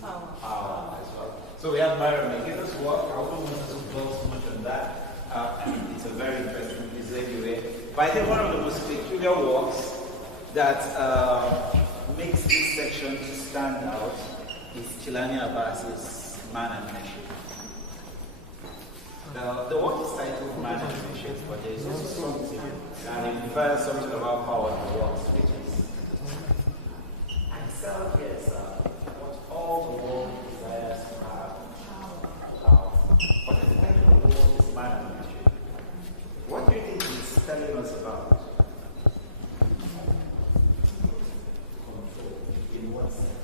power as well. So we have Myron McGinnis' work. I don't want to dwell so much on that. It's a very interesting piece anyway. But I think one of the most peculiar works that makes this section to stand out is Chilani Abbas's Man and Machine. The work is titled Man and Machine, but there is also something that infers something about power in the works, which is Excel here, sir, what all the world desires to have power. But the title of the work is Man and Machine. What do you think it's telling us about? Control. In what sense?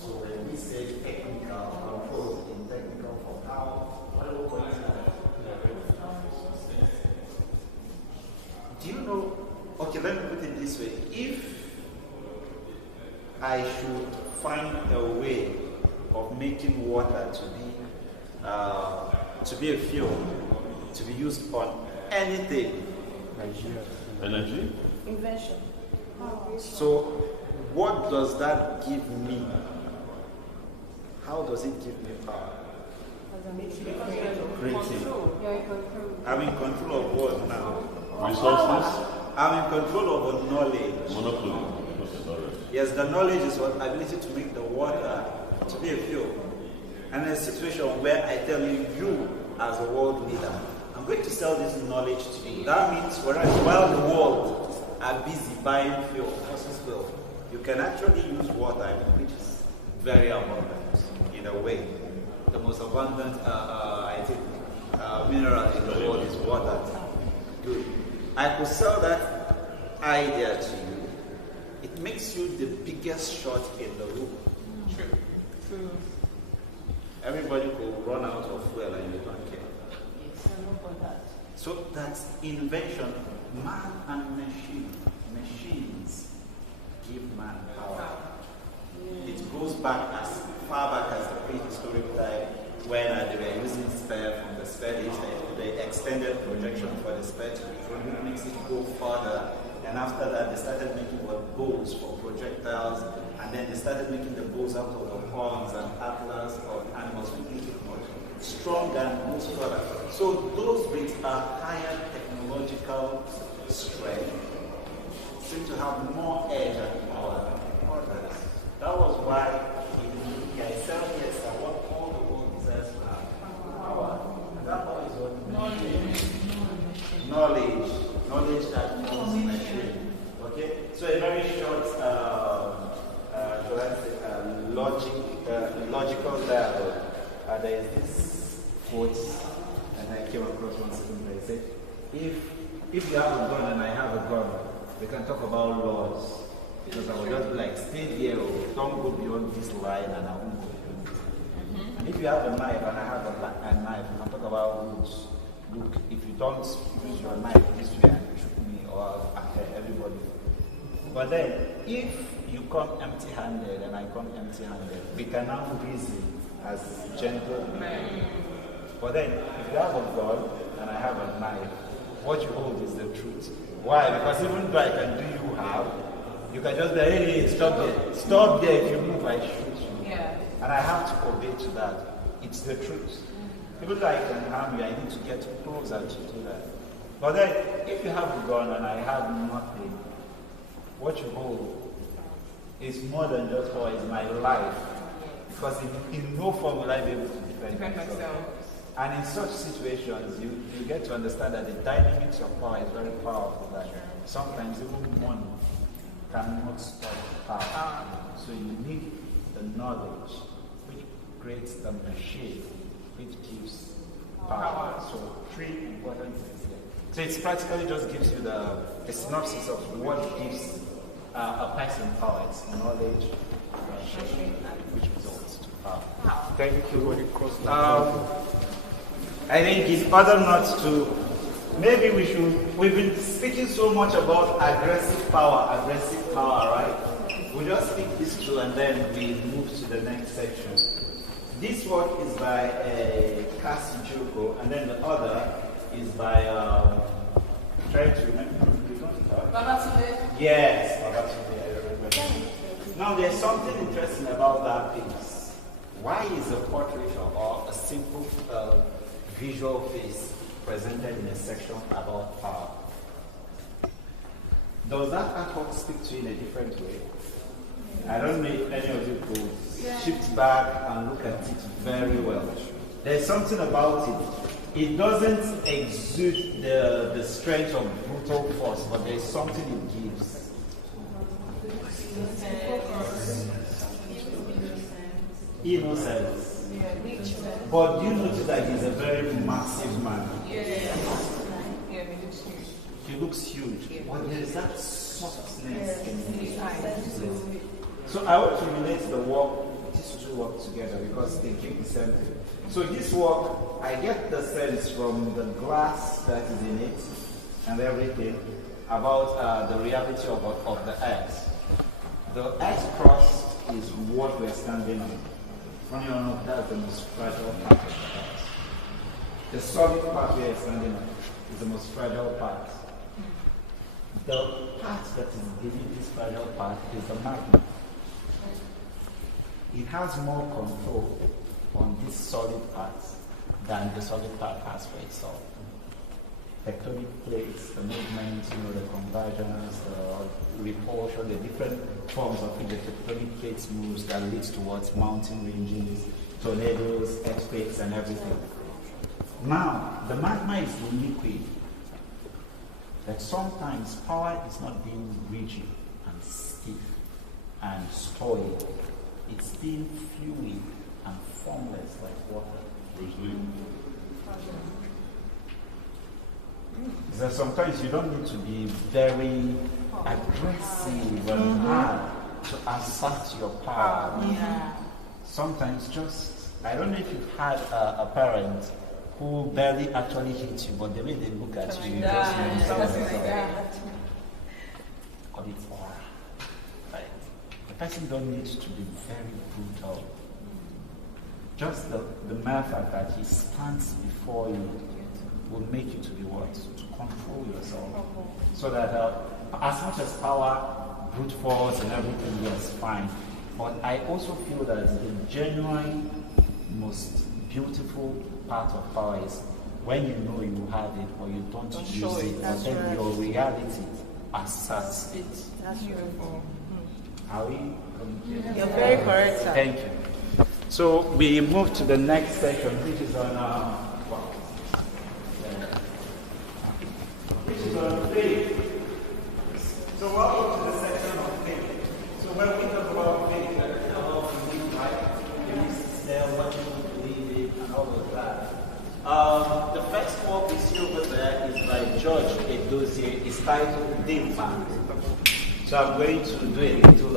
So when we say technical control, in technical form, what do we call it? Do you know? Okay, let me put it this way. If I should find a way of making water to be a fuel, to be used on anything, energy, invention. so what does that give me? How does it give me power? Creative. I'm in control of what now? resources, I'm in control of a knowledge. monopoly. Yes, the knowledge is what ability to make the water to be a fuel. And in a situation where I tell you, you as a world leader, I'm going to sell this knowledge to you. That means whereas while the world are busy buying fuel, fossil fuel, you can actually use water, which is very abundant in a way. The most abundant, mineral in the world is water. Good. I could sell that idea to you. It makes you the biggest shot in the room. True. Everybody could run out of fuel and you don't care. Yes, I know about that. So that's invention. Man and machine. Machines give man power. It goes back as far back as the prehistoric time when they were using spare from the spare dish. They extended projection for the spare to which makes it go further. And after that, they started making bows for projectiles, and then they started making the bows out of the horns and antlers of animals with much stronger and most further. So those with a higher technological strength seem to have more edge and power than others. That was why in the itself, yes, what all the world desires to have power. And that power is what? Knowledge that knows machine. Okay? So a very short logical dialogue. There is this quote, and I came across one second where it said, if you have a gun and I have a gun, we can talk about laws. Because I will just be like, stay there, don't go beyond this line, and I won't go beyond it. And if you have a knife and I have a knife, we can talk about rules. Look, if you don't use your knife this way and you shoot me or everybody. But then, if you come empty-handed and I come empty-handed, we can now reason as gentlemen. But then, if you have a gun and I have a knife, what you hold is the truth. Why? Because even though I can do you harm, you can just say, hey, stop there. Stop there. If you move, I shoot you. Yeah. And I have to obey to that. It's the truth. Even though I can harm you, I need to get closer to do that. But then, if you have a gun and I have nothing, what you hold is more than just power, it's my life. Because in no form will I be able to defend myself. And in such situations, you get to understand that the dynamics of power is very powerful. That sometimes even money cannot stop power. So you need the knowledge which creates the machine which gives power. So 3 important things here. So it practically just gives you the synopsis of what gives a person power. It's knowledge, machine, which results to power. Thank you. I think it's other not to, maybe we've been speaking so much about aggressive power, right? We'll just speak this through and then we move to the next section. This work is by Cassie Joko, and then the other is by, trying to remember, Babatunde. yes, Now there's something interesting about that piece. Why is a portrait or a simple visual face presented in a section about power? Does that artwork speak to you in a different way? I don't know if any of you could shift back and look at it very well. There's something about it. It doesn't exude the strength of brutal force, but there's something it gives. Innocence. But do you notice that he's a very massive man? He looks huge. But there is that softness in his eyes. So I want to relate the work, these two work together because they give the same thing. So this work, I get the sense from the glass that is in it and everything about the reality of the earth. The earth crust is what we're standing on. Funny enough, that's the most fragile part of the earth. The solid part we are standing on is the most fragile part. The part that is giving this fragile part is the magma. It has more control on this solid part than the solid part has for itself. Tectonic plates, the movements, the convergence, the repulsion, the different forms of which the tectonic plates moves that leads towards mountain ranges, tornadoes, earthquakes, and everything. Now, the magma is liquid. That sometimes power is not being rigid and stiff and stoic. It's being fluid and formless like water. So sometimes you don't need to be very aggressive and hard to assert your power. Sometimes just, I don't know if you've had a parent who barely actually hits you, but the way they look at you, you just know God, it's all right. The person don't need to be very brutal. Just the mere fact that he stands before you will make you to be what? To control yourself. So that as much as power, brute force and everything, yes, fine. But I also feel that the genuine, most beautiful part of power is when you know you have it or you don't use it, but then your reality asserts it. That's beautiful. Are we? You're very correct, sir. Thank you. So we move to the next section, which is on faith. So welcome to the section of faith. So when we talk about faith, we talk about belief, right? Belief system, what you believe in, and all of that. The first work we see over there is by George Edozie. It's titled Dimpan. So I'm going to do a little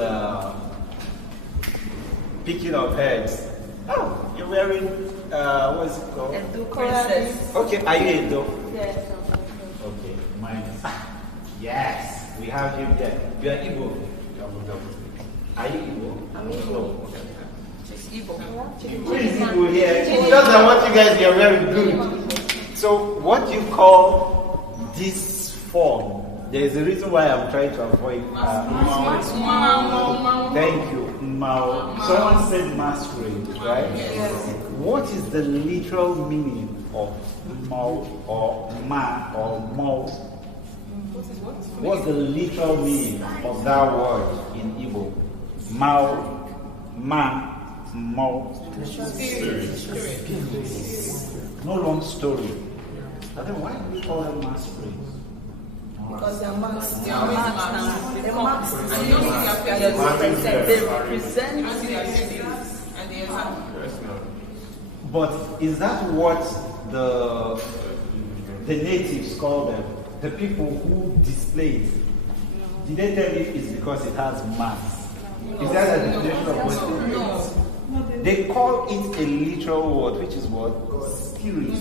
picking of heads. Oh, you're wearing, what is it called? Edo princess. Okay, are you Edo? Yes. Okay, mine is. Yes, we have him there. You are Igbo? Are you Igbo? I'm Igbo. No. She's Igbo. Who is Igbo here? It's just that what you guys are very good. So, what you call this form, there is a reason why I'm trying to avoid thank you. Mao. Someone said masquerade, right? Yes. What is the literal meaning of Mao or Ma or Mao? What's the literal meaning of that word in Igbo? Mao, Ma, Mao. Spirit. No long story. But then why do we call them masquerade? Because they're masks. They represent But is that what the natives call them? The people who display it? Did they tell you it's because it has mass? Is that a definition of what it is? They call it a literal word, which is what? Spirit.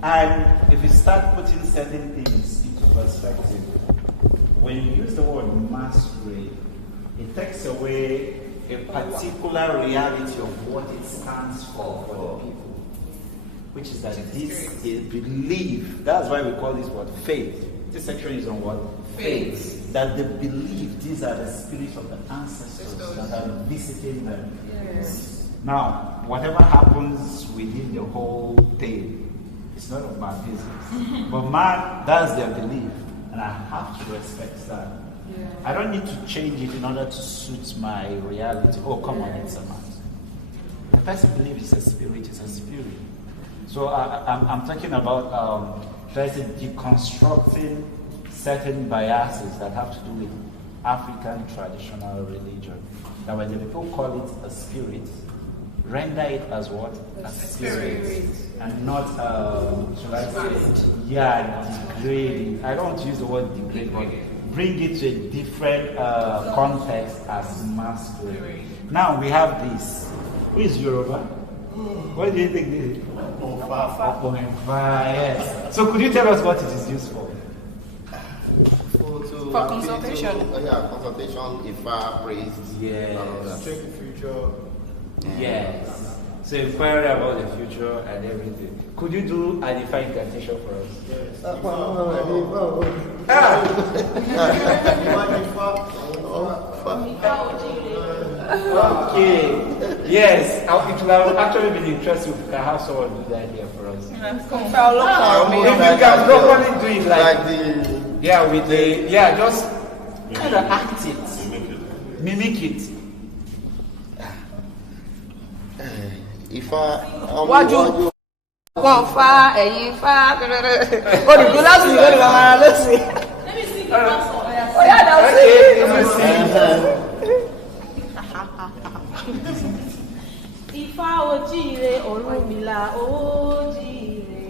And if you start putting certain things into perspective, when you use the word masquerade, it takes away a particular reality of what it stands for the people, which is that this is belief. That's why we call this word faith. This section is on what? Faith. That they believe these are the spirits of the ancestors that are visiting them. Yes. Now, whatever happens within the whole thing, it's none of my business. But man, that's their belief, and I have to respect that. Yeah. I don't need to change it in order to suit my reality. Oh, come on, it's a man. The person believes it's a spirit, it's a spirit. So I'm talking about deconstructing certain biases that have to do with African traditional religion. That when the people call it a spirit, render it as what? A spirit. And not, shall I say, degrade. I don't want to use the word degrade, but bring it to a different context as masculine. Now we have this. Who is Yoruba? What do you think this is? Yes. So could you tell us what it is used for? For consultation. Consultation, if I praise. Yes. Check the future. Yes. So inquiry about the future and everything. Could you do a defined incantation for us? Yes. Okay. Yes. It would have actually been interesting if we can have someone do that here for us. If you can properly do it like the with the just kind of act it. Mimic it. If I Wájú wọn fa ẹ̀yìn fa olùkọ́ láti ìwé ìwà ara lọ́sìn. Ó yà dá sí. Ifá ojíire Ọ̀rúnmìlà ojíire.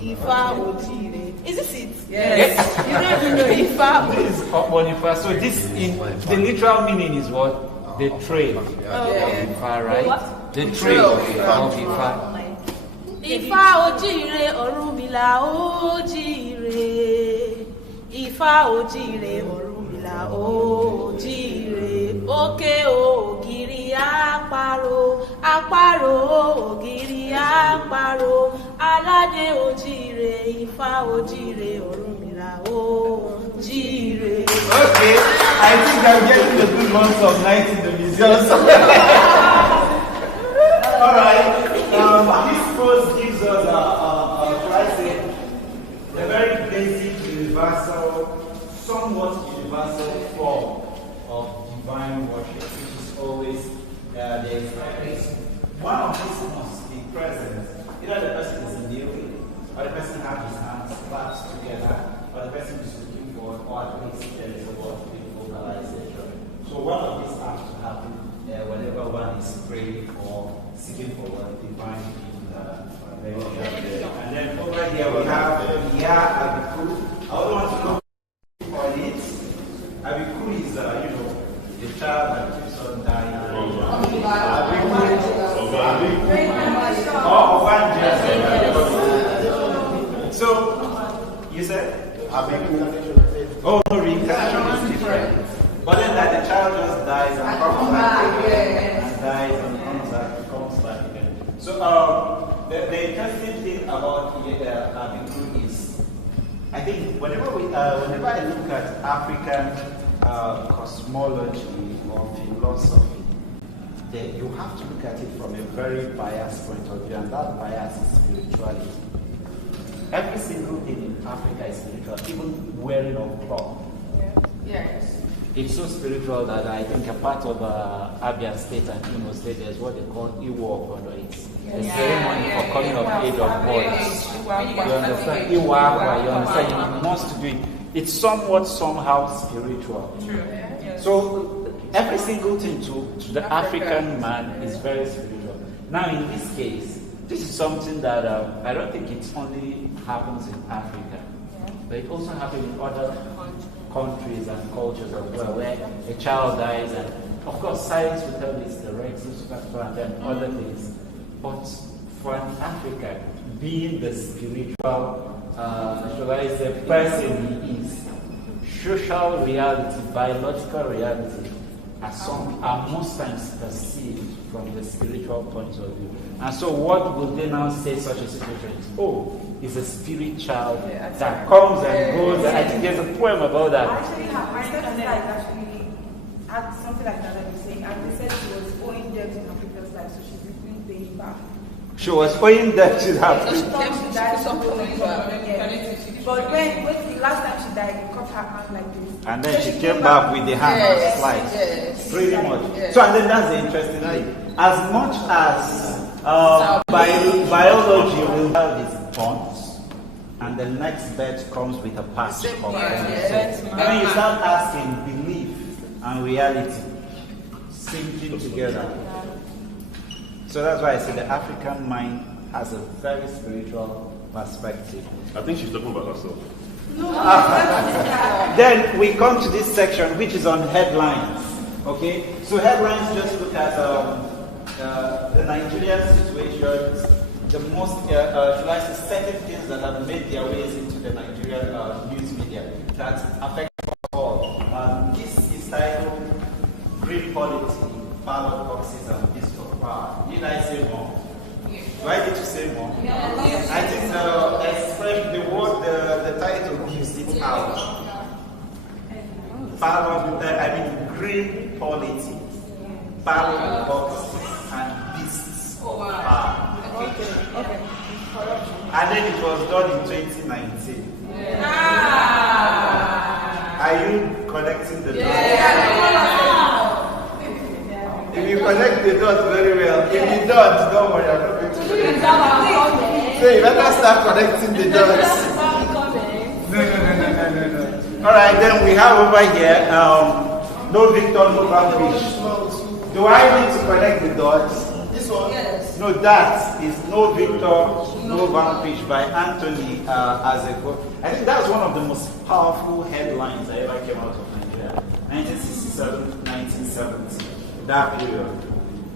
Ifá ojíire. Is this it? Yes. You don't even know Ifá. This is Ifa. So this in the literal meaning is what? The trade of Ifa, right? What? The trade of Ifa. Ifá ojíire Ọ̀rúnmìlà ojíire. Ifá ojíire Ọ̀rúnmìlà ojíire. Òkè ògiri àparò, àparò ògiri àparò. Aládé ojíire, Ifá ojíire Ọ̀rúnmìlà ojíire. Okay, I think I'm getting the good ones of night in the museum. All right. This post gives us a very basic, universal, somewhat universal form of divine worship, which is always the expectation. One of these must be present. Either the person is kneeling, or the person has his hands clasped together, or the person is looking for, or at least there is a word of vocalization. So one of these has to happen whenever one is praying or seeking for what divine revelation. And then over here we have Abiku. I don't want to go on it. Abiku is, the child that keeps on dying. So, you said? Oh, no, reincarnation is different. But then that the child just dies and comes back again, and dies and comes back again. So, the interesting thing about Abiku is, I think whenever I look at African cosmology or philosophy, you have to look at it from a very biased point of view, and that bias is spirituality. Every single thing in Africa is spiritual, even wearing of cloth. Yes. It's so spiritual that I think a part of Abia State and Imo State, there's what they call Iwo Okono. It's a ceremony for coming of age of boys. You understand? Iwa Akwa, you understand? It wants to do it. It's somewhat, somehow spiritual. True. So every single thing to the African man is very spiritual. Now in this case, this is something that I don't think it only happens in Africa, but it also happens in other countries and cultures as well, where a child dies, and of course science will tell you it's the Rex factor and then other things. But for an African, being the spiritual, shall I say, person he is, social reality, biological reality are most times perceived from the spiritual point of view. And so what would they now say such a situation is? Oh, it's a spirit child that comes and goes. I think there's a poem about that. Actually, my stepsister actually had something like that they say, and they said she was owing debt in her previous life, so she's been paying back. She was owing debt to her. She died but when the last time she died, they cut her hand like this. And then she came back with the hand sliced. Yes. Pretty much. Yes. So, and then that's the interesting thing. As much as biology will have its bonds, and the next birth comes with a patch of Yes. and when you start asking belief and reality sinking together. So that's why I say the African mind has a very spiritual perspective. I think she's talking about herself. Then we come to this section which is on headlines. Okay? So headlines just look at the Nigerian situations, the most, should I say, certain things that have made their ways into the Nigerian news media that affect us all. This is titled Green Policy, Ballot Boxes and Pistol Power. Did I say more? Do I need to say more? Yes. I think the expression, the word, the title gives it out. Green Policy, Ballot Boxes and Beasts of Power. Okay. And then it was done in 2019. Are you connecting the dots? If you connect the dots very well, if you don't worry, I'm not going to connect it. So you better start connecting the dots. No. Alright, then we have over here, no Victor, no Vanquish. Do I need to connect the dots? This one? Yes. No, that is No Victor, No Vanquish by Anthony Azeko. I think that's one of the most powerful headlines that ever came out of Nigeria. 1967, 1970. That period.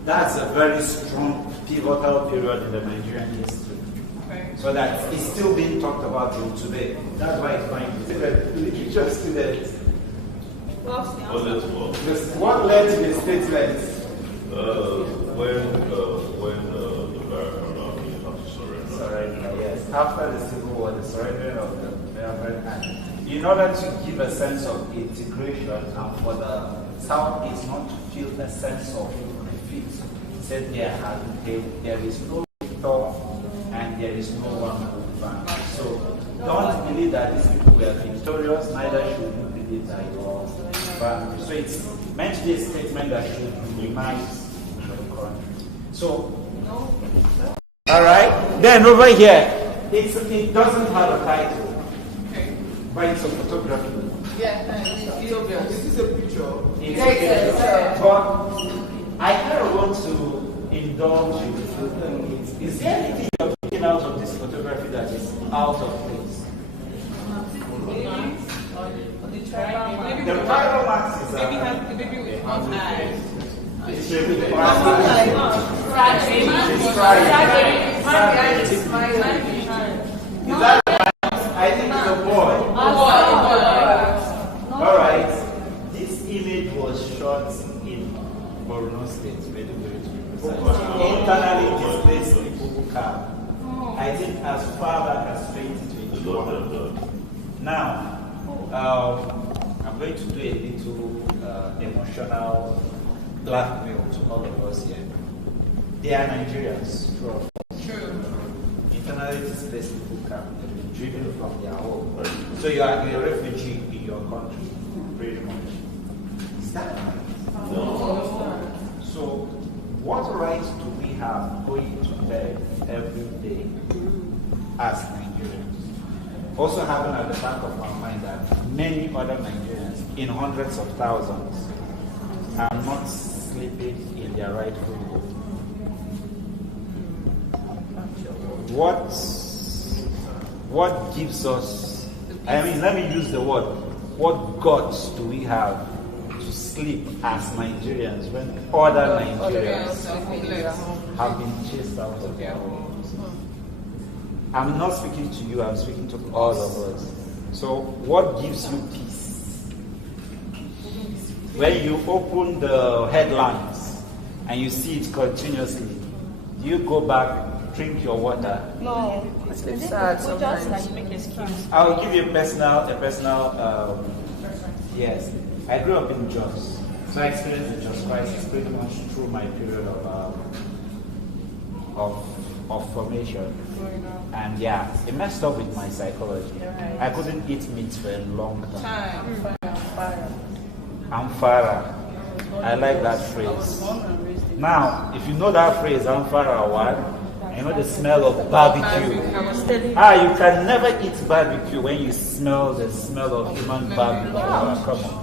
That's a very strong, pivotal period in the Nigerian history. Okay. So that it's still being talked about till today. That's why it's fine. Literature students. What led to the statement? When the American army had to surrender. Yes. After the Civil War, the surrender of the American army. In order to give a sense of integration and for the Southeast not to feel a sense of defeat, said there is no victor and there is no one who vanquish. So don't believe that these people were victorious, neither should you believe that you are vanquished. So it's meant to be a statement that should minimize the country. So, alright, then over here, it doesn't have a title, but it's a photography. This is a picture. But I kind of want to indulge you. Is there anything you're picking out of this photography that is out of place? The tribal marks is the baby with one eye. It's really Is that I think it's a boy. Alright. This image was shot in Borno State, very, very internally displaced people who come. I think as far back as 2021. Now, I'm going to do a little emotional blackmail to all of us here. They are Nigerians, true. Internally displaced people come. They've been driven from their home. So you are a refugee in your country, pretty much. Is that right? No. So, what rights do we have going to bed every day as Nigerians? Also having at the back of our mind that many other Nigerians, in hundreds of thousands, are not sleeping in their rightful home. What gives us, let me use the word, what guts do we have to sleep as Nigerians when other Nigerians have been chased out of their homes? I'm not speaking to you, I'm speaking to all of us. So what gives you peace? When you open the headlines and you see it continuously, do you go back, drink your water? No, it's sad sometimes. Just like make excuse. I'll give you a personal, yes. I grew up in Jos, so I experienced the Jos crisis pretty much through my period of formation. And yeah, it messed up with my psychology. Right. I couldn't eat meat for a long time. Amfara. I like that phrase. Now, if you know that phrase, Amfara one, you know the smell of barbecue. You can never eat barbecue when you smell the smell of human barbecue. Come on.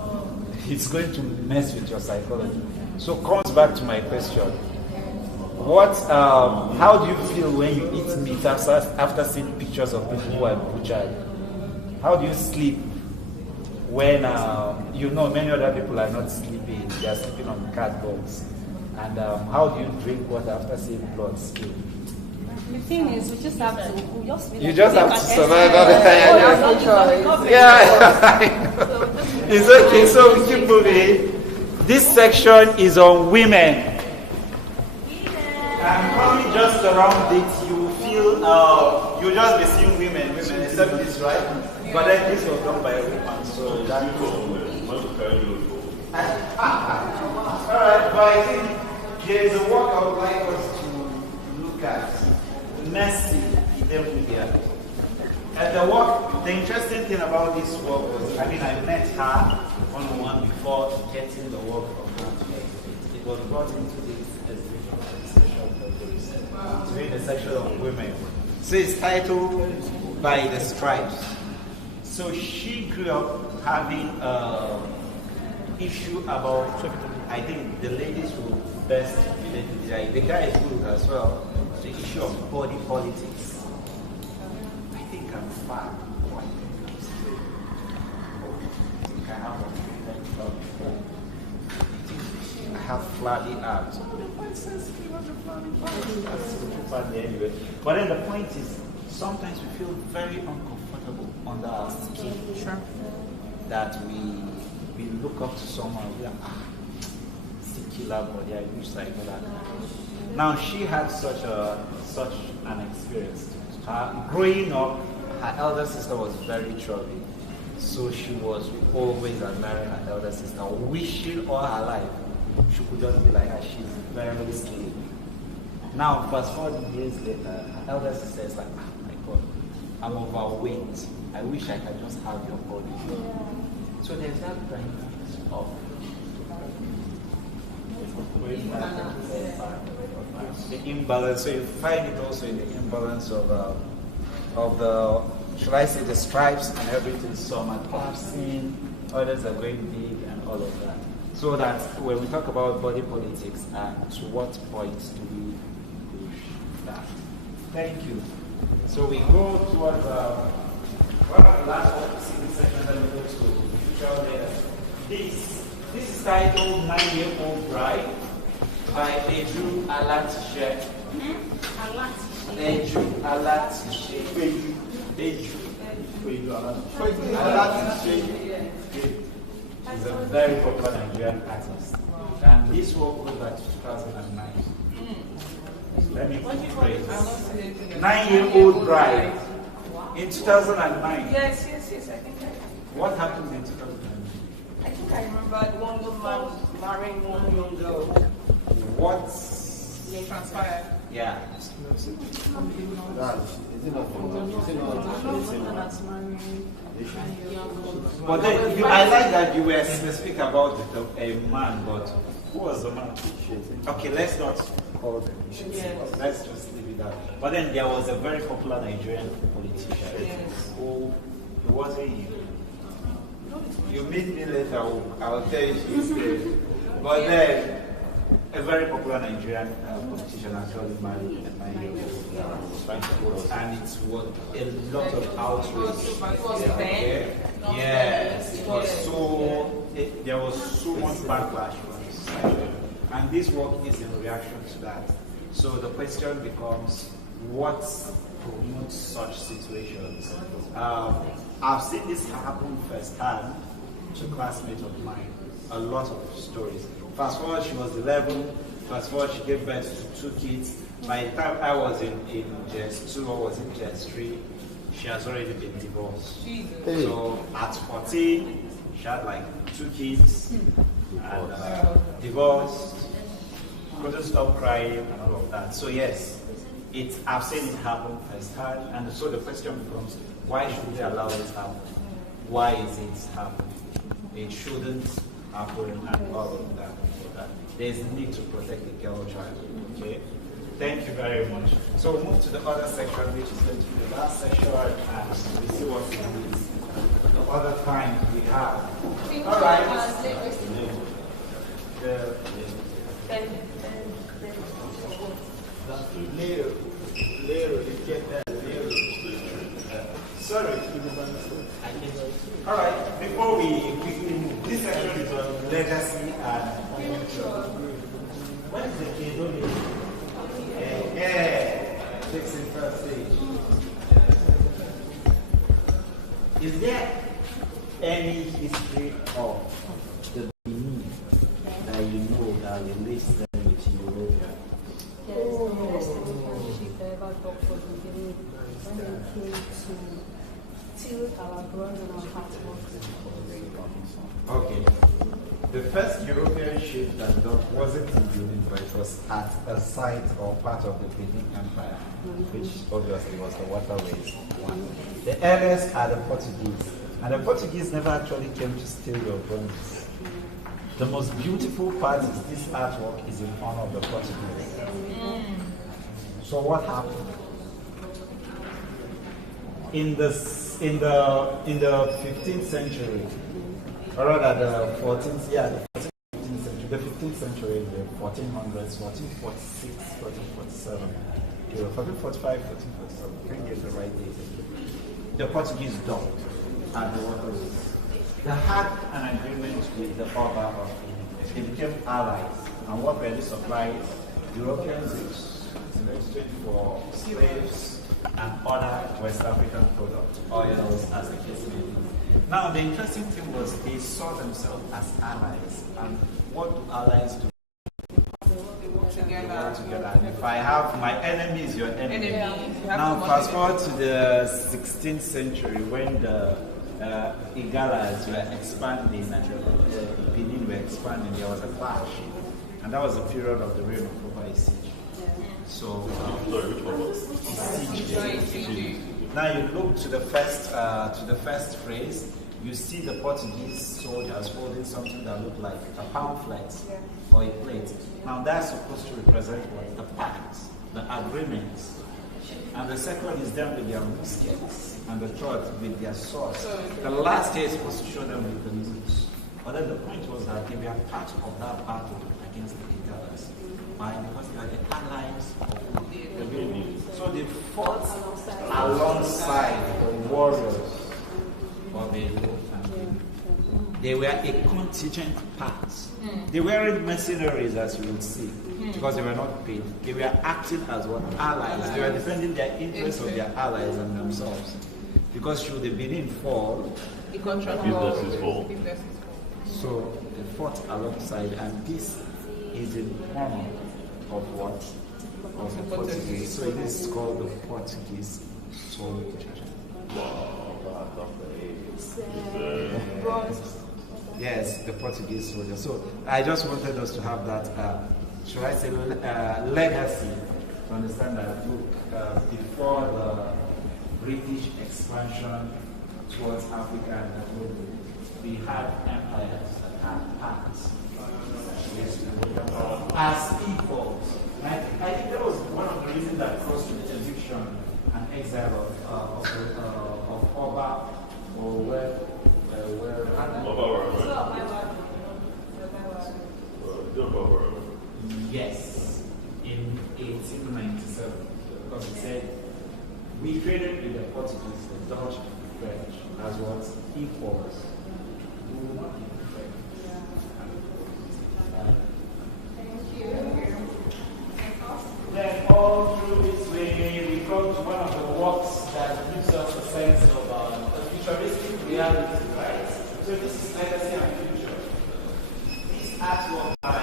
It's going to mess with your psychology. So comes back to my question. How do you feel when you eat meat after seeing pictures of people who are butchered? How do you sleep when many other people are not sleeping, they are sleeping on cardboards? And how do you drink water after seeing blood spill? The thing is, we just have to. You just have to survive all the time. It's okay, so we keep moving. This section is on women. And coming just around it, you feel you just be seeing women, except this, right? But then this was done by a woman, so that Alright, but I think there is a work I would like us to look at. Mercy, and the interesting thing about this work was, I met her one-on-one before getting the work from her. It was brought into this the section of women. So it's titled By the Stripes. So she grew up having an issue about, I think the ladies will best relate to it. The guys will as well. The issue of body politics. I think I'm fat. I think I have I have flabby abs. Anyway. But then the point is, sometimes we feel very uncomfortable under our skin. Sure. That we look up to someone, we are killer body, I wish I could have. Now she had such an experience. Growing up, her elder sister was very chubby. So she was always admiring her elder sister, wishing all her life she could just be like her. She's very skinny. Now, fast forward years later, her elder sister is like, oh my God, I'm overweight. I wish I could just have your body. So there's that dynamic of the imbalance. So you find it also in the imbalance of the, should I say, the stripes and everything. Some are collapsing, others are going big, and all of that. So that when we talk about body politics, and to what point do we push that? Thank you. So we go towards one of the last sections that we go to future later. This is titled 9-Year-Old Bride by Eju Alatishe. Eju Alatishe. Eju Alatishe. She's a very popular Nigerian artist. And this work goes back to 2009. Let me rephrase. 9-Year-Old Bride. In 2009. Yes, I think What happened in 2009? I think I remember one woman marrying one young girl. What? They transpired. Yeah. But then I like that you were specific about a man, but who was the man? Okay, let's not call them. Yes. Let's just leave it that. But then there was a very popular Nigerian politician who wasn't you. You meet me later, I'll tell you his name. But then a very popular Nigerian politician actually married a 9-year-old, and it was a lot of outrage. Yes, it was so. There was so much backlash from society, and this work is in reaction to that. So the question becomes, what promotes such situations? I've seen this happen firsthand to classmates of mine. a lot of stories. Fast forward, she was 11. Fast forward, she gave birth to 2 kids. By the time I was in JS 2 or was in JS 3, she has already been divorced. Jesus. So at 14, she had like 2 kids and divorced. Couldn't stop crying and all of that. So yes, I've seen it happen firsthand. And so the question becomes, why should they allow it to happen? Why is it happening? It shouldn't happen and all of that. There's a need to protect the girl child. Okay? Thank you very much. So we'll move to the other section, which is going to be the last section, and we see what it is. The other time we have. All right. Later, you get that. Sorry. All right. Before we begin, this section is on legacy and when is the kid? Takes in first stage. Is there any history of the Benin that you know that relates them with Europe? Yes, the first relationship I ever got for the Benin when they came to tilt our bronze and our hard work. Okay. The first European ship that docked wasn't in Benin, but it was at a site or part of the Benin Empire, which obviously was the waterways one. The earliest are the Portuguese, and the Portuguese never actually came to steal your bronze. The most beautiful part is this artwork is in honor of the Portuguese. So what happened? In the 15th century, or rather the 14th, the 15th century, the 1400s, 1446, 1447, 1445, 1447, can't get the right date. The Portuguese docked at the waterways. They had an agreement with the Oba of Benin. They became allies, and what were the supplies? Europeans in exchange for slaves and other West African products, oils, as the case may be. Now, the interesting thing was they saw themselves as allies. And what do allies do? They work together. They work together. And if I have my enemy is your enemy. You have Now, to fast motivate. forward to the 16th century when the Igalas were expanding and the Benin were expanding, there was a clash. And that was the period of the reign of Oba Siege. So, Sorry, which one was Siege. Now you look to the first phrase, you see the Portuguese soldiers holding something that looked like a pamphlet or a plate. Now that's supposed to represent what? The pact, the agreements. And the second is them with their muskets, and the third with their swords. The last here is supposed to show them with the lute. But then the point was that they were part of that battle against the Italians. Why? Because they are the allies of the Benin. So they fought alongside the warriors of the Europe. They were a contingent part. They weren't mercenaries, as you will see, because they were not paid. They were acting as what? Allies. They were defending their interests of their allies and themselves. Because should the Benin fall, The contract Business is full. Business is full. so they fought alongside, and this is in honor of what? Of the Portuguese. So it is called the Portuguese soldier. Yes, the Portuguese soldier. So I just wanted us to have that, should I say, legacy to understand that, look, before the British expansion towards Africa and the world, we had empires that had pacts as equals. I think that was one of the reasons that caused the eviction and exile of Oba, or where yes, in 1897, because he said, we traded with the Portuguese, the Dutch, the French, as what? Equals. We will not be perfect. Then all through this way, we come to one of the works that gives us a sense of a futuristic reality, right? So this is legacy and future. artwork by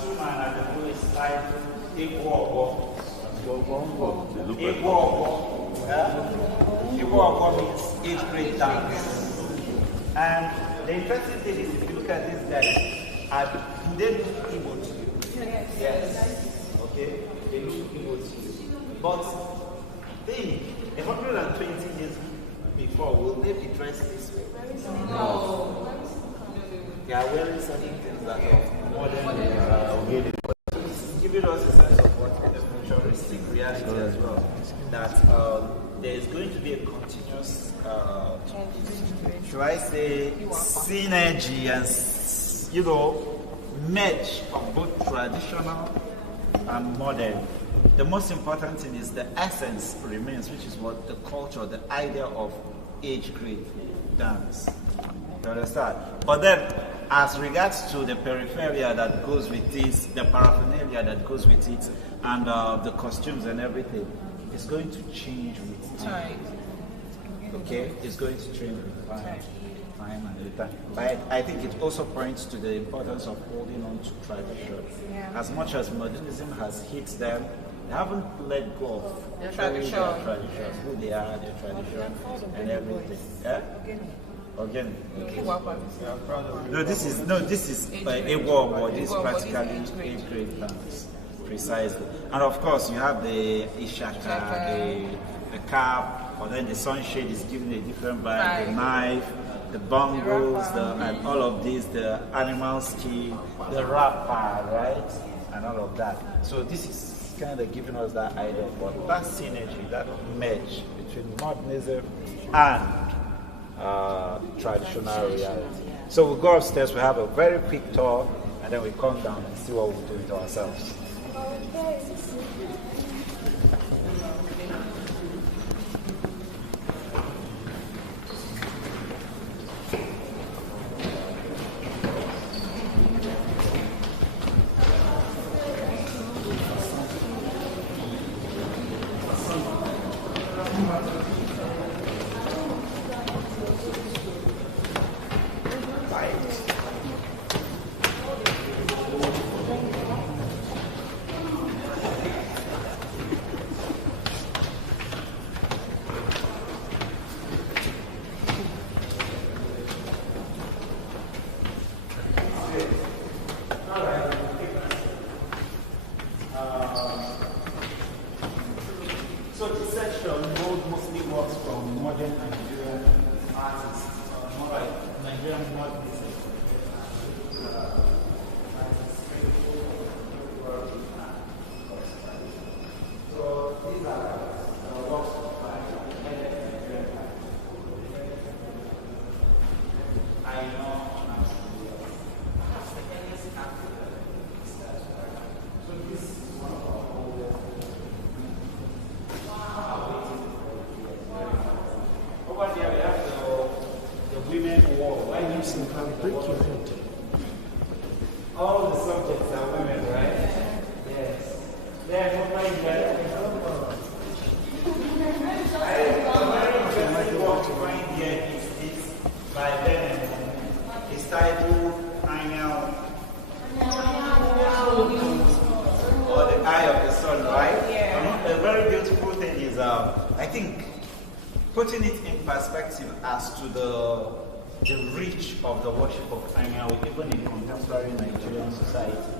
Truman and the Blue is titled Igbo Igbo means 8th grade dance. And the interesting thing is, if you look at these guys, do they look Igbo to you? Yes. Okay? They look Igbo to you. But think, 120 years before, will they be dressed this way? No. They are wearing certain things that are modern. It's giving us a sense of what the futuristic reality as well. That there is going to be a continuous, should I say, synergy and, merge of both traditional and modern. The most important thing is the essence remains, which is what the culture, the idea of age grade dance. You understand? But then, as regards to the peripheria that goes with it, the paraphernalia that goes with it, and the costumes and everything, it's going to change with time. Okay? It's going to change with time. But I think it also points to the importance of holding on to tradition. Yeah. As much as modernism has hit them, they haven't let go of their traditions, who they are, their tradition, and everything. Yeah? Again. Okay. This is a war. This is practically 8th grade dance, precisely. And of course, you have the ishaka, the cap, or then the sunshade is giving a different vibe. The knife, the bongos, and all of these, the animal skin, the rapper, right, and all of that. So this is kind of giving us that idea of that synergy, that merge between modernism and traditional reality. So we'll go upstairs, we'll have a very quick tour, and then we come down and see what we'll do with ourselves. So this section mostly works from modern Nigerian artists, more like Nigerian modernism. So these are works of I know. So this is one of our oldest. Over there we have the women wall. Why you see how break your head? All the subjects are women, right? Yes. They're not like that. The very interesting work to find here is by them. It's titled or the eye of the sun, right? Yeah. A very beautiful thing is, I think, putting it in perspective as to the reach of the worship of Anyanwu, even in contemporary Nigerian society.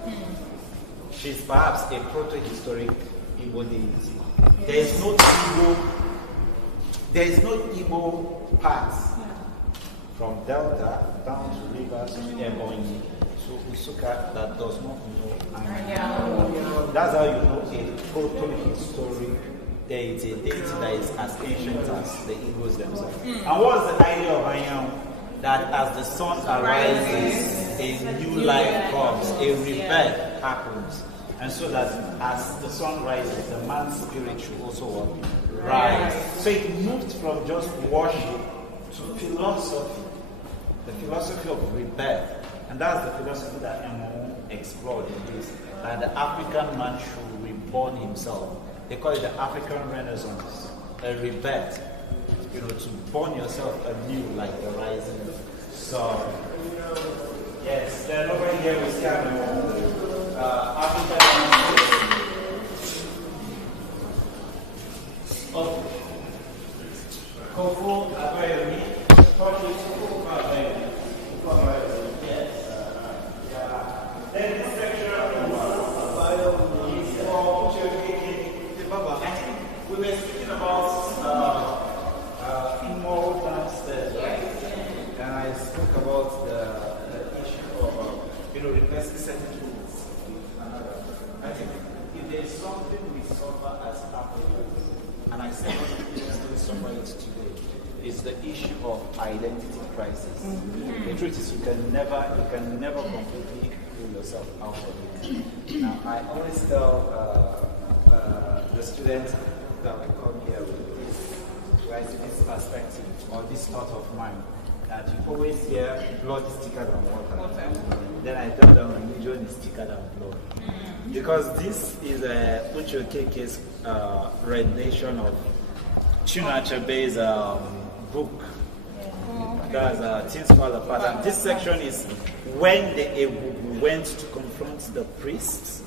She's perhaps a proto-historic Igbo deity. There is no Igbo path from Delta down to Rivers to Ebonyi to Usuka that does not know Anyanwu. That's how you know a proto-historic deity, a deity that is as ancient as the Igbos themselves. And what's the idea of Anyanwu? That as the sun arises, a new life comes, a rebirth happens. And so that as the sun rises, the man's spirit should also rise. So it moved from just worship to philosophy, the philosophy of rebirth. And that's the philosophy that Emo explored in this. That the African man should reborn himself. They call it the African Renaissance, a rebirth. You know, to born yourself anew like the rising sun. Yes, then over here let's set it with another. I think if there is something we suffer as Africans, and I say most people still suffer it today, is the issue of identity crisis. The truth is you can never completely pull yourself out of it. Now I always tell the students that we come here with this perspective or this thought of mine, that you always hear blood is thicker than water. Then I tell them religion is thicker than blood. Because this is Uche Okeke's rendition of Chinua Achebe's book. That's Things Fall Apart. And this section is when the Ebubu went to confront the priests,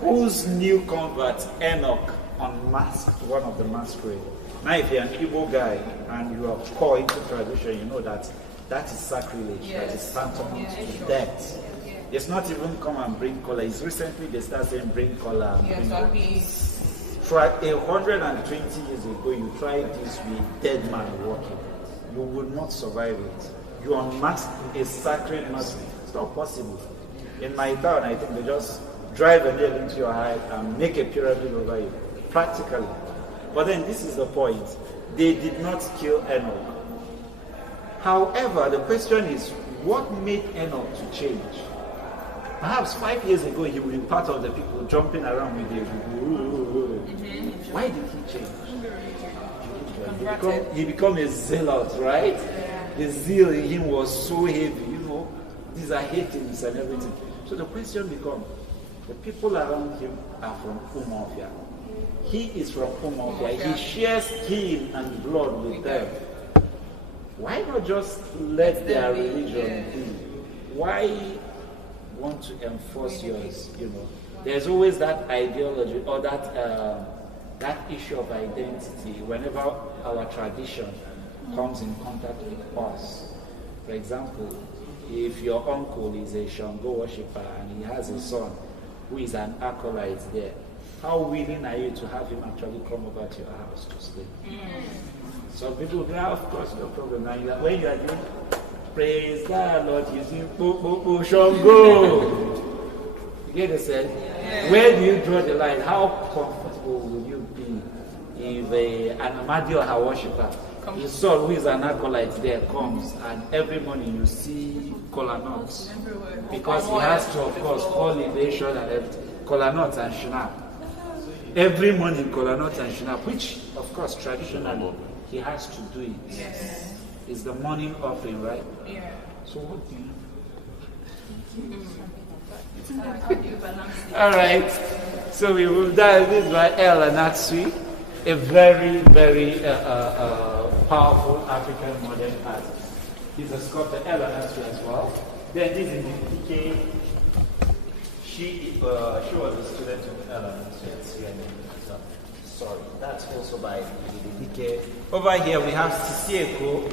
whose new convert, Enoch, unmasked one of the masquerade. Now, if you're an Igbo guy and you are core into tradition, you know that that is sacrilege, that is tantamount to death. It's not even come and bring color. It's recently they start saying bring color. Try 120 years ago, you tried this with dead man walking. You would not survive it. You unmask a sacred mask. It's not possible. In my town, I think they just drive a nail into your eye and make a pyramid over you, practically. But then this is the point. They did not kill Enoch. However, the question is, what made Enoch to change? Perhaps 5 years ago, he would be part of the people jumping around with the Why did he change? He became a zealot, right? The zeal in him was so heavy, these are hatings and everything. So the question becomes, the people around him are from Umuofia. He is from Umuofia. He shares skin and blood with them. Why not just let their religion be? Why want to enforce yours? There's always that ideology or that issue of identity whenever our tradition comes in contact with us. For example, if your uncle is a Shango worshipper and he has a son who is an acolyte there, how willing are you to have him actually come over to your house to stay? Some people go, of course, no problem. Now, when you are doing praise God, Lord, you sing Shango. You get it said? Where do you draw the line? How comfortable will you be if an Amadioha worshipper, his son who is an acolyte there comes and every morning you see kola nuts? Because he has to, of course, pollination and everything. Kola nuts and shinap. Every morning kola nuts and shinap, which, of course, traditionally, he has to do it. Yes. It's the morning offering, right? Yeah. So what do you All right. So we will dive this by Ella Natsui, a very, very powerful African modern artist. He's a sculptor, Ella Natsui as well. Then this is the DK. She was a student of Ella Natsui at Sorry, that's also by the DK. Over here we have Sisieko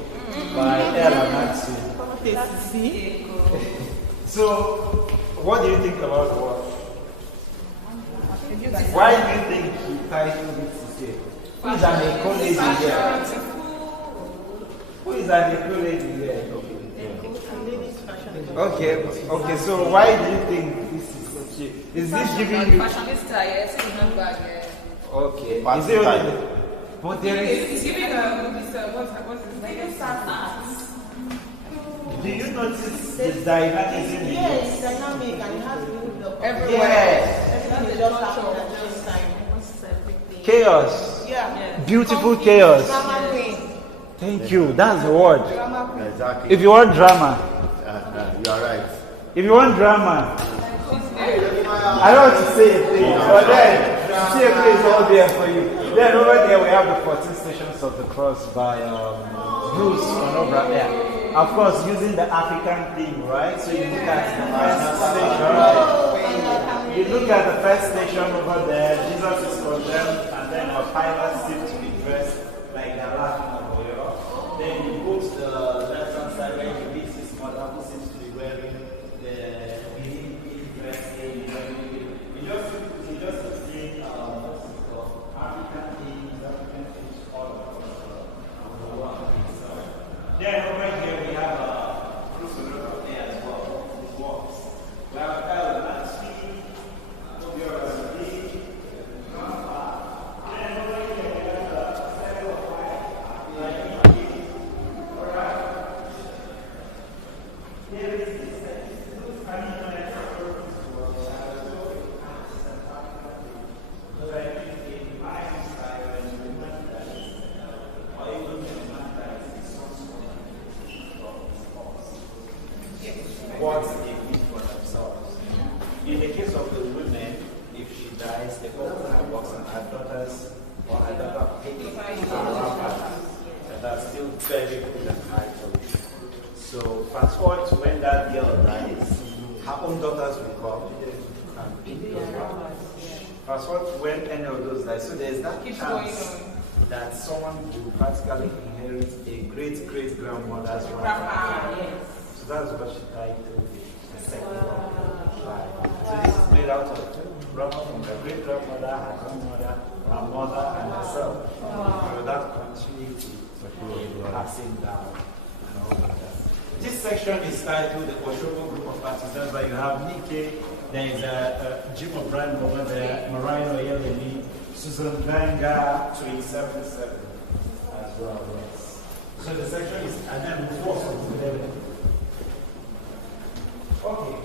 by Ella Natsui. So, what do you think about the work? Why do you think he titled it Sisieko? Who is an eco-lady here? Who is an eco-lady here? Okay, so why do you think this is Sisieko? Is this giving you... Fashionista, yes, it's not bad, yeah. Okay. Is it only... But there is... It's giving what's his name? Do you notice the dynamism? Yes, it's dynamic and it has to do with the... Everywhere. Yes. Everything is just happening at the same time. Chaos. Yeah. Beautiful chaos. Drama queen. Thank you. That's the word. Drama queen. Exactly. If you want drama. You are right. If you want drama. I don't want to say a thing, but then CFA is all there for you. Then over there we have the 14 Stations of the Cross by Bruce Onobra there. Of course, using the African theme, right? So you look at the first station. You look at the first station over there. Jesus is condemned, and then our pilots seem to be dressed like they're laughing at Oyo. Then you go to the left-hand side where you meet his mother, who seems to be wearing the dress. You just see African themes, all across the world. Then over here we have Bruce there as well, his works. We have What they need for themselves. In the case of the women, if she dies, they open her box and her daughters or her daughter pick around her. And that's still very good and high quality. So fast forward to when that girl dies, her own daughters will come and pick those flowers. Fast forward to when any of those die. So there's that chance that someone will practically inherit a great-great-grandmother's right. So that's what she titled the second life. So this is made out of rubber from her great-grandmother, her grandmother, her mother, and herself. So that continuity passing down and all of that. This section is titled the Oshobo Group of Artisans, where you have Nike, there is Jim O'Brien over there, Mariah Oyeleni, Susan Ganga, 377 as well. Yes. So the section is, and then before something there. Okay.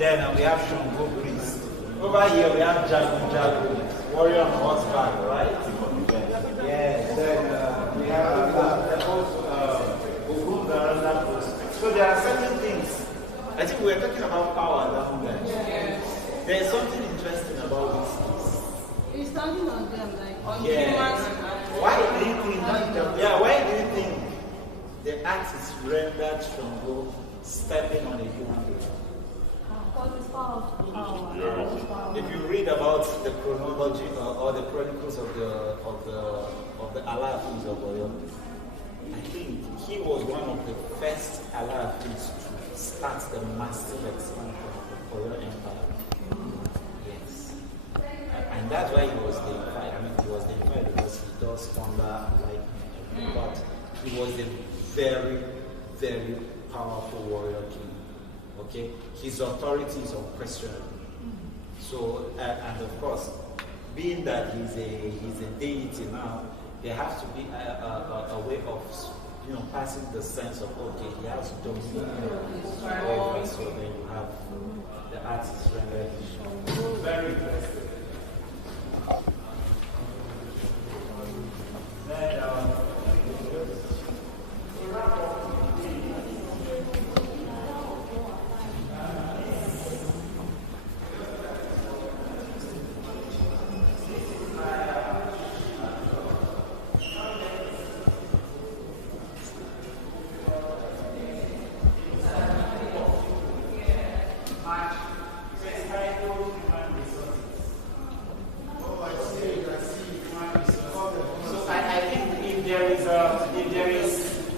Then we have Shango Priest. Over here we have Jago, warrior on horseback, right? Yes. Then we have Ogun Garanda Post. So there are certain things. I think we were talking about power down there. Yes. There is something interesting about this piece. It's standing on them like on yes. Why do you think? Why do you think the artist rendered Shango stepping on a human being? If you read about the chronology or the chronicles of the Alafis of Oyo, I think he was one of the first Alafis to start the massive expansion of the Oyo Empire. Yes, and that's why he was deified. I mean, he was deified because he does thunder and lightning, but he was a very, very powerful warrior king. Okay, his authority is unquestionable. So, and of course, being that he's a deity now, there has to be a way of passing the sense of okay, he has dominion over. So then you have the artist rendered very interesting. Then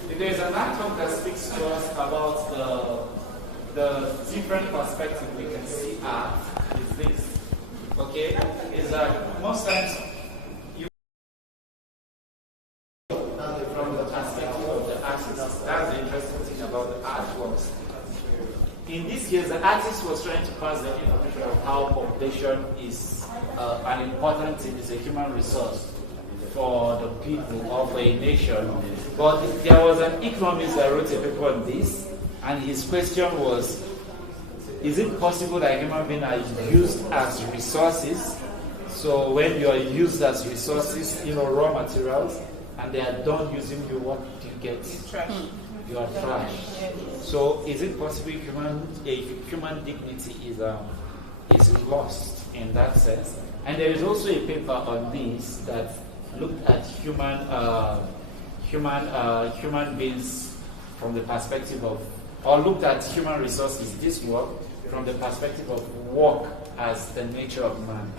if there is an atom that speaks to us about the different perspective we can see art, is this. Okay? Is that most times you from the perspective of the artist. That's the interesting thing about the artworks. In this case, the artist was trying to pass the information of how population is an important thing, is a human resource for the people or for a nation. But there was an economist that wrote a paper on this, and his question was, is it possible that human beings are used as resources? So when you are used as resources, raw materials, and they are done using you, what do you get? Trash. You are trash. So is it possible human dignity is lost in that sense? And there is also a paper on this that looked at human beings from the perspective of or looked at human resources, this work, from the perspective of work as the nature of man.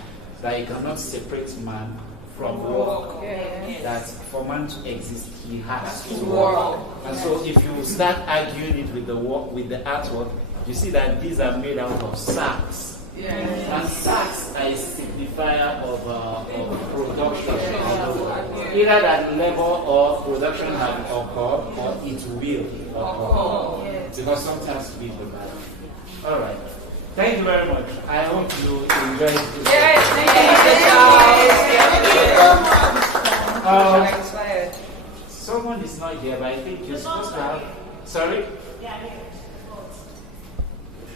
That you cannot separate man from work. That for man to exist, he has to work. And so if you start arguing it with the work, with the artwork, you see that these are made out of sacks. And sacks are a signifier of production. Either that labor or production have occurred or it will occur. Because sometimes we do that. All right. Thank you very much. I hope you enjoyed this. Someone is not here, but I think you're supposed to have. Sorry?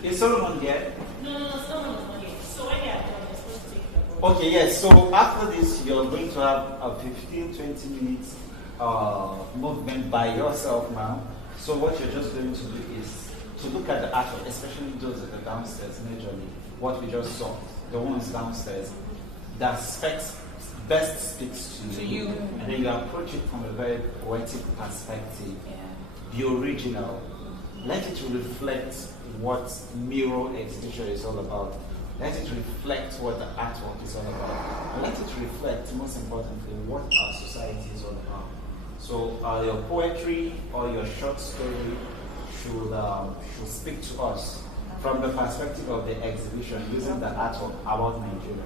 Is Solomon here? No, Solomon is not here. So when they are done, they're supposed to take the board. Okay, yes. So after this, you're going to have a 15-20 minutes movement by yourself now. So what you're just going to do is to look at the artwork, especially those at the downstairs, majorly, what we just saw, the ones downstairs, that best speaks to you. And then you approach it from a very poetic perspective. Be original. Let it reflect what Miro exhibition is all about. Let it reflect what the artwork is all about. And let it reflect, most importantly, what our society is all about. So your poetry or your short story should speak to us from the perspective of the exhibition using the artwork about Nigeria.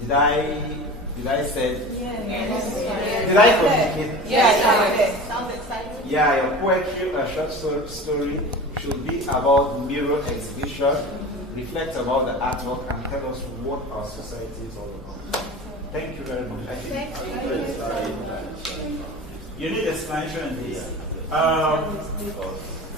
Did I say? Yes. Did I communicate? Yes. Sounds exciting. Yeah, your poetry or short story should be about mirror exhibition, reflect about the artwork, and tell us what our society is all about. Thank you very much. I think you need explanation in this.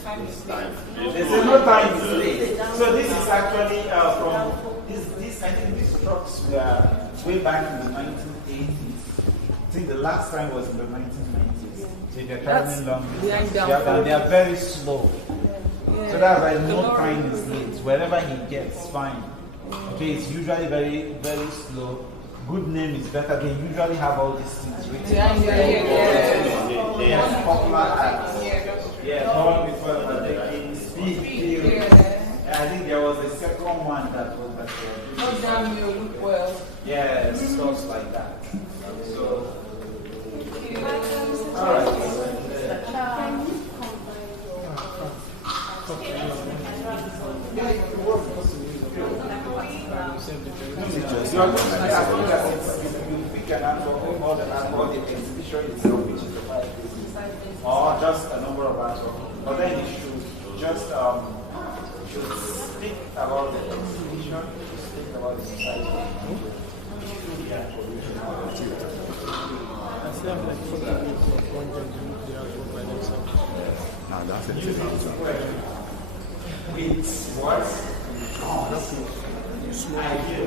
There's no time is late. So this is actually from this. I think these trucks were way back in the 1980s. I think the last time was in the 1990s. So they're traveling long distance. And they are very slow. So that's why no time is late. Wherever he gets, fine. Okay, it's usually very, very slow. Good name is better. They usually have all these things written. Yes, popular acts. Born before the taking, speed. I think there was a second one that was that. Yeah, stuff like that. So, all right. We can answer all the exhibition itself, which is the 5 pieces, or just a number of answers. But then it should just should speak about the exhibition, speak about the society. Now that's it. With what? Idea.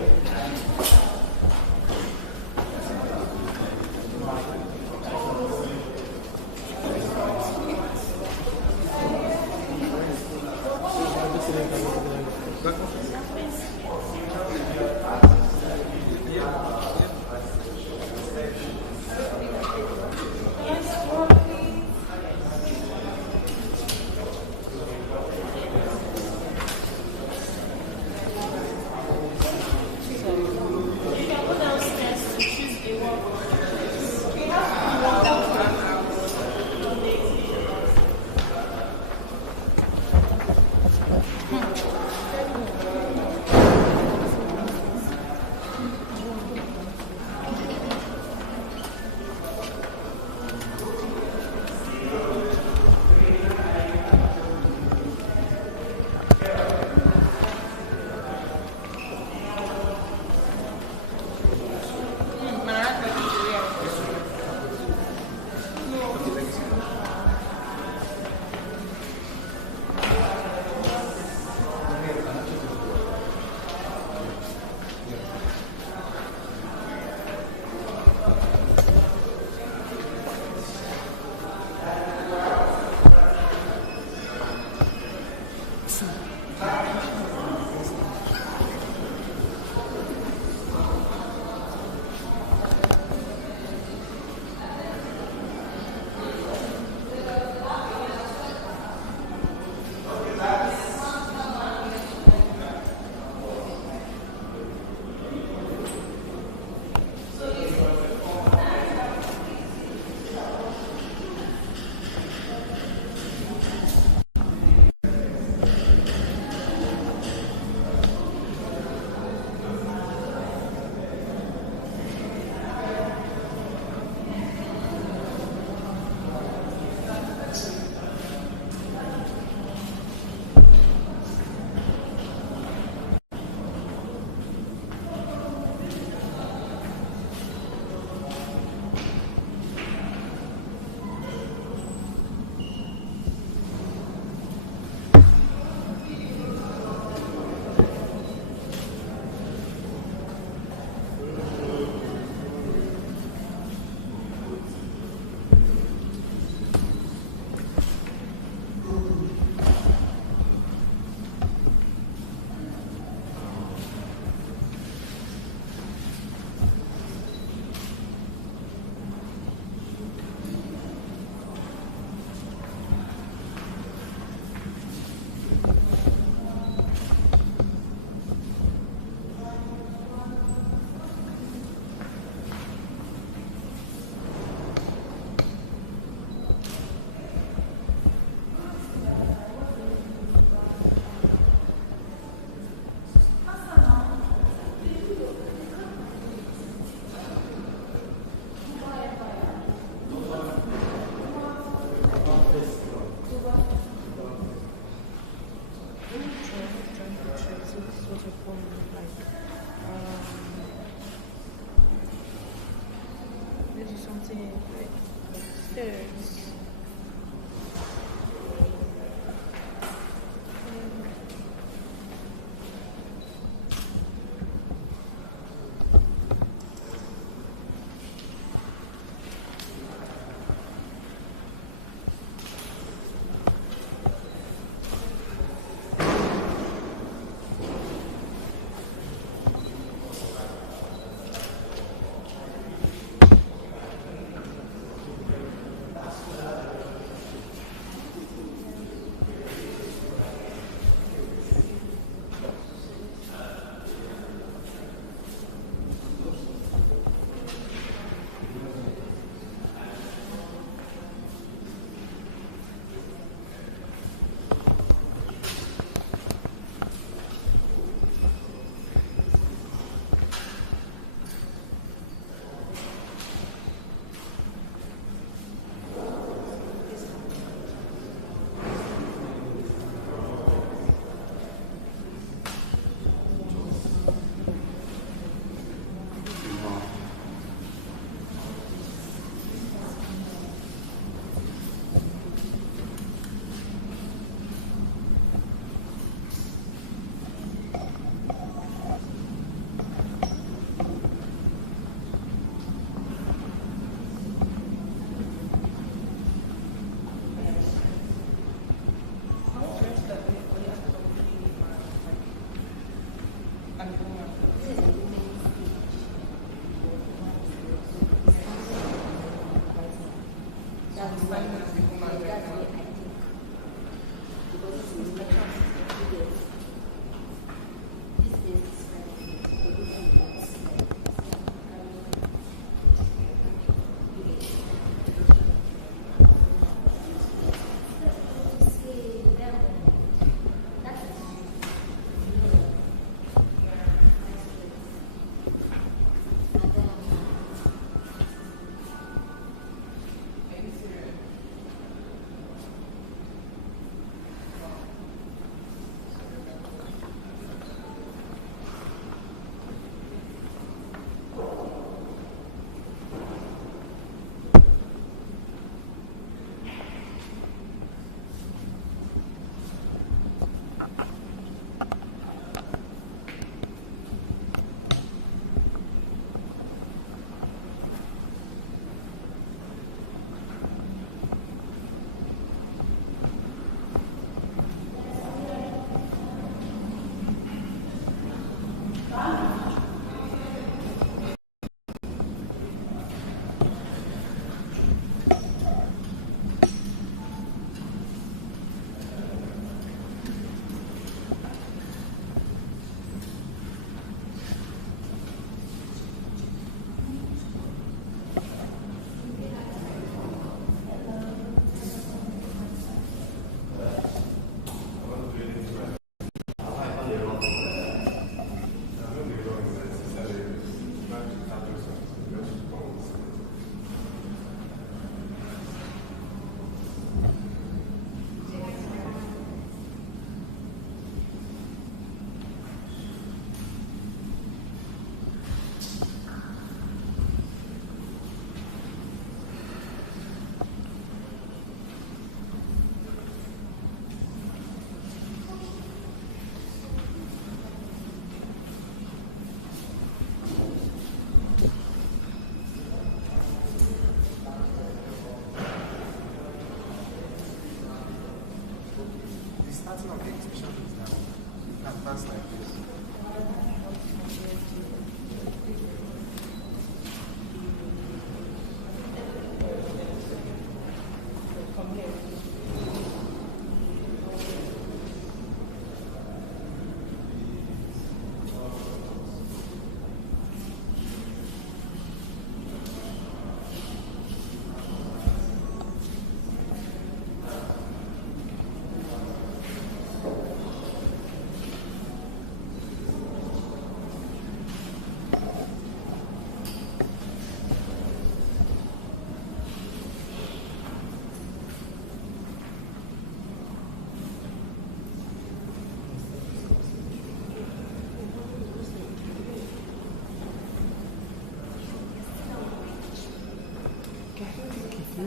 Yes.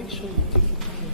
make sure you take it here.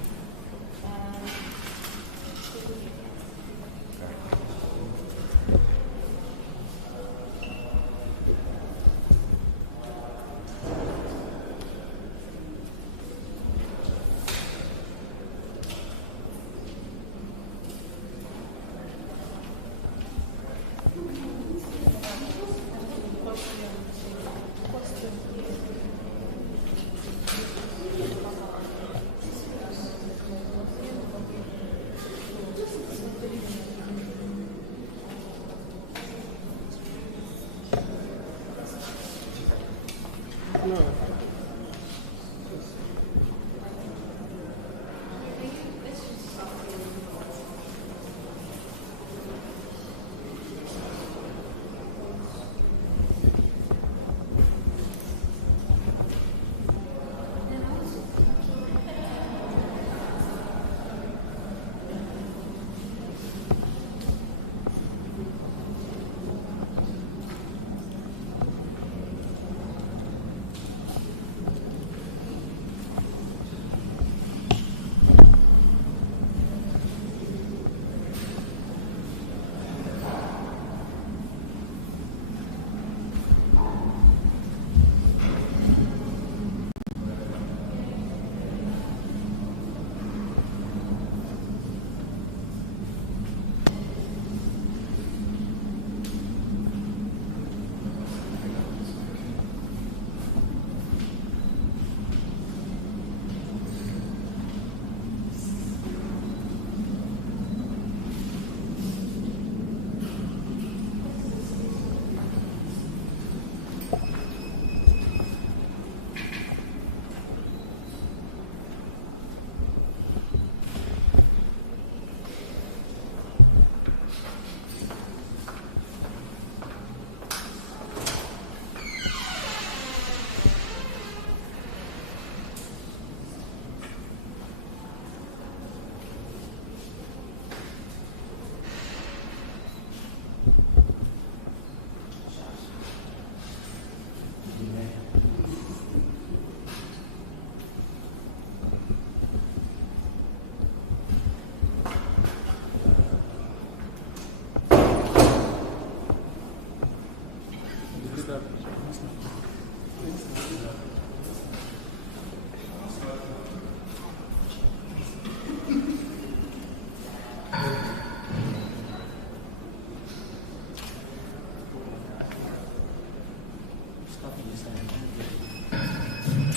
No.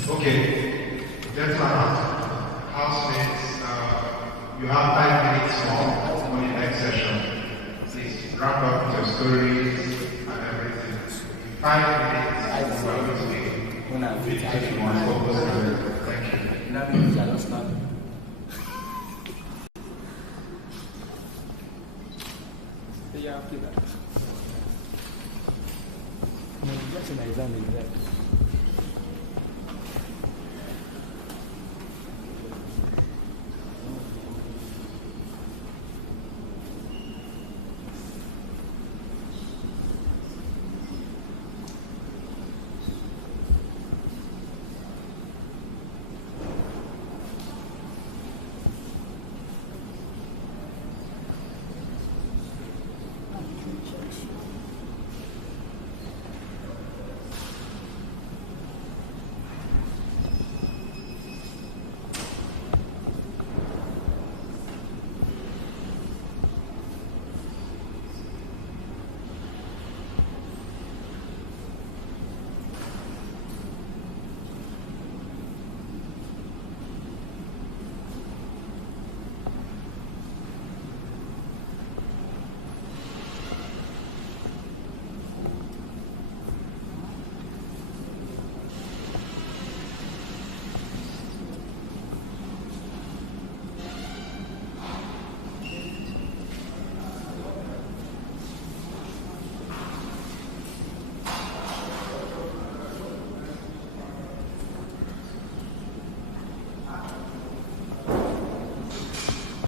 Okay, gentlemen, housemates, you have 5 minutes more for the next session. Please wrap up your stories and everything. 5 minutes, we are going to be taking one focus on it. Thank you. Yeah, after that. No, that's an exam.